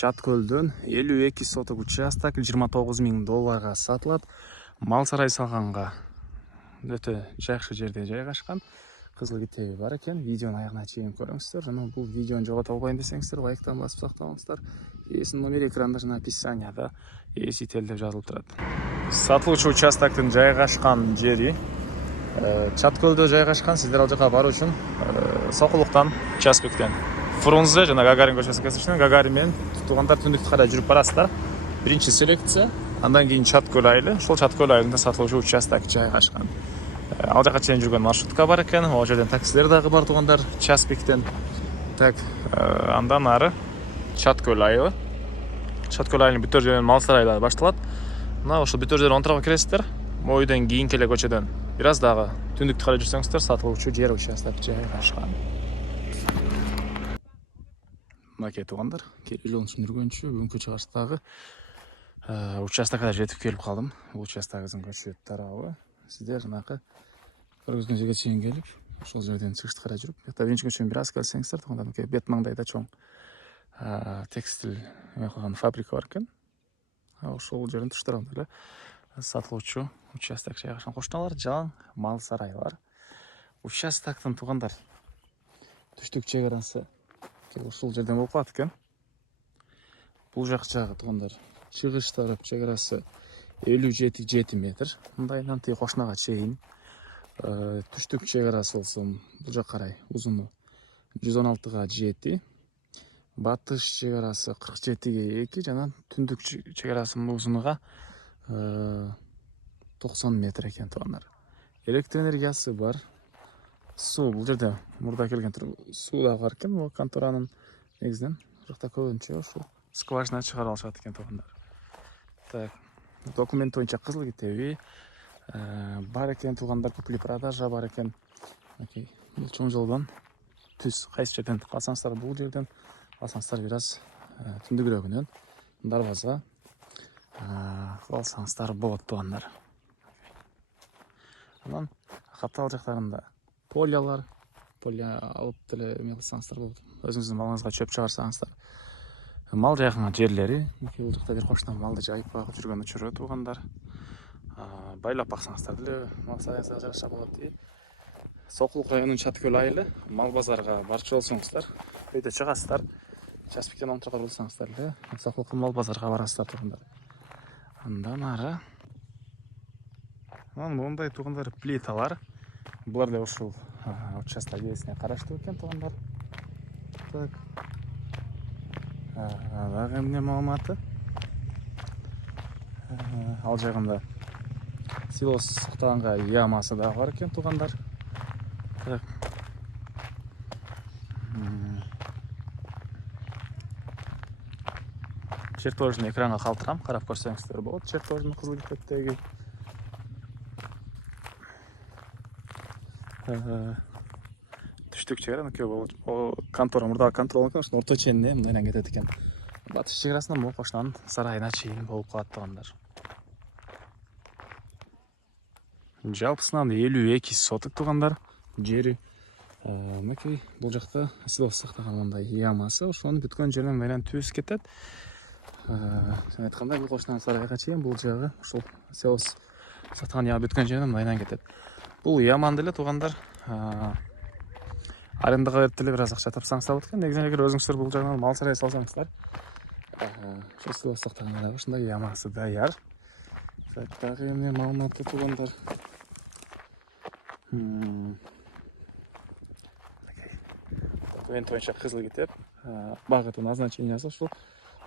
Чаткөлдөн 52 соток участок $29,000 сатылат. Мал сарай салганга өтө жакшы жерде жайгашкан. Кызыл китеби бар экен. Видеону аягына чейин көрүңүздөр. Жана бул видеону жогото албайын десеңиздер, лайктан басып сактаңыздар. Эсинин номери экранда жана описанияда эсител деп жазылып турат. Сатылуучу участоктун жайгашкан жери Чаткөлдө жайгашкан. Сиздер ал жака баруу үчүн Сокулуктан, Часпиктен Фрунзе жана Гагарин көчөсү кесишинен Гагарин менен туугандар түндүктү карай жүрүп барасыздар. Биринчи селекция, андан кийин Чаткөл айылы. Ошол Чаткөл айылында сатылуучу участок жайгашкан. Ал жака чейин жүргөн маршрутка бар экен. Ал жерден таксилер дагы бар туугандар Часпиктен. Так, андан ары Чаткөл айылы. Чаткөл айылынын бүтөр жеринен мал сарайлары башталат. Мына ошол бүтөр жерден онтуракка киресиздер. Мойдон кийинки эле көчөдөн бир аз дагы түндүктү карай жүрсөңүздөр сатылуучу жер участок жайгашкан. Мынакей туугандар, келүү жолун түшүндүргөнчү бүгүнкү чыгыштагы участокко жетип келип калдым. Бул участоктун көчө тарабы. Сиздер жанакы көргөзгөн жерге чейин келип, ошол жерден чыгышты карай жүрүп, жакта биринчи көчөнүн бир аз келсеңиздер, туугандар, бет маңдайда чоң текстиль кылган фабрика бар экен. Ошол жердин туш тарабында эле сатылуучу участок жайгашкан. Кошуналар жаңы мал сарайлар. Участоктун туугандар түштүк чек арасы ушул жерден болуп калат экен. Бул жак жагы туугандар чыгыш тарап чек арасы 57 метр. Мындайынан тиги кошунага чейин түштүк чек арасы болсо бул жак карай узуну 116га 7, батыш чек арасы 47ге 2 жана түндүк чек арасынын узунуга 90 метр экен туугандар. Электр энергиясы бар. Суу бул жерде мурда келген суу да бар экен. Бул конторанын негизинен жакта көбүнчө ушул скважина чыгарып алышат экен туугандар. Так, документ боюнча кызыл китеби бар экен туугандар, купли продажа бар экен. Окей, бул чоң жолдон түз кайсы жерден калсаңыздар, бул жерден калсаңыздар бир аз түндүгүрөгүнөн дарбаза калсаңыздар болот туугандар. Анан каптал жактарында полялар, поля алып деле эме кылсаңыздар болот. Өзүңүздүн малыңызга чөп чыгарсаңыздар. Мал жайган жерлери, бул жакта бир кошунан малды жайып багып жүргөн учуру туугандар. Байлап баксаңыздар деле мал сарайыңызга жараша болот. Сокулук районунун Чаткөл айылы мал базарга барчу болсоңуздар, өйдө чыгасыздар. Часпиктен онтуракка болсоңуздар эле Сокулук мал базарга барасыздар туугандар. Андан ары мондай туугандар плиталар. Булар да ушул участок ээсине караштуу экен туугандар. Так. Дагы эмне маалыматы? Ал жагында силос сактаганга ямасы дагы бар экен туугандар. Так. Чертожный экранга калтырам, карап көрсөңүздөр болот. Чертожный кызыл китептеги түштүк чек арасы болот. Контора мурдагы контрол экен, ошо орто ченинде мындайдан кетет экен. Батыш чек арасынан могу кошунанын сарайына чейин болуп калат туугандар. Жалпысынан 52 соток туугандар жери. Мынакей бул жакта силос сактаган мындай ямасы, ошонун бүткөн жеринен мындан түз кетет. Сен айткандай бул кошунан сарайга чейин бул жагы ушул силос сактаган яма бүткөн жеринен мындан кетет. Бул яман деле туугандар арендага берип деле бир аз акча тапсаңыздар болот экен. Негизинен эгер өзүңүздөр бул жагынан мал сарай салсаңыздар, ошол силос сактаганга дагы ушундай ямасы даяр. Дагы эмне маалыматы туугандар? Документ боюнча кызыл китеп, багыты назначениясы ушул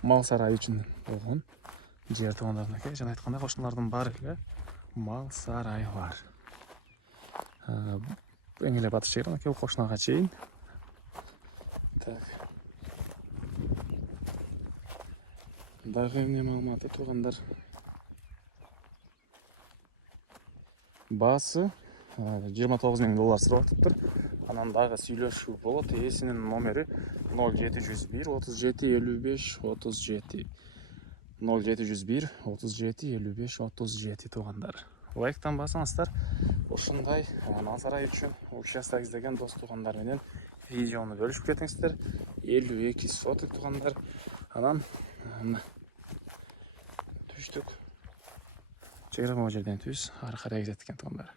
мал сарай үчүн болгон жер туугандар. Жана айткандай кошуналардын баары эле мал сарайлар. Эң эле батыш жери бул кошунага чейин. Так. Дагы эмне маалыматы туугандар? Баасы $29,000 сурап атыптыр. Анан дагы сүйлөшүү болот. Ээсинин номери 0701 37 55 37. 0701 37 55 37 туугандар. Лайктан басаңыздар. Ушундай мал сарай үчүн участок издеген дос туугандар менен видеону бөлүшүп кетиңиздер. 52 соток туугандар. анан түштүк. Чыгарма жерден түз, ары карай кетет экен туугандар.